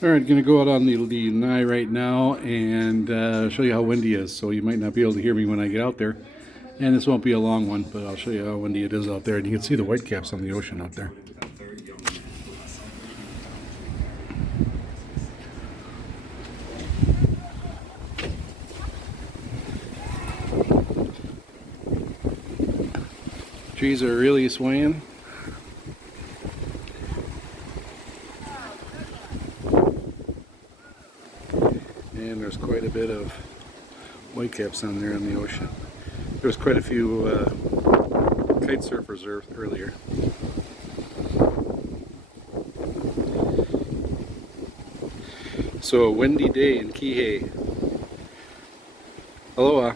Alright, gonna go out on the Lanai right now and show you how windy it is. So you might not be able to hear me when I get out there. And this won't be a long one, but I'll show you how windy it is out there. And you can see the whitecaps on the ocean out there. Trees are really swaying. And there's quite a bit of whitecaps on there in the ocean. There was quite a few kite surfers earlier. So a windy day in Kihei. Aloha.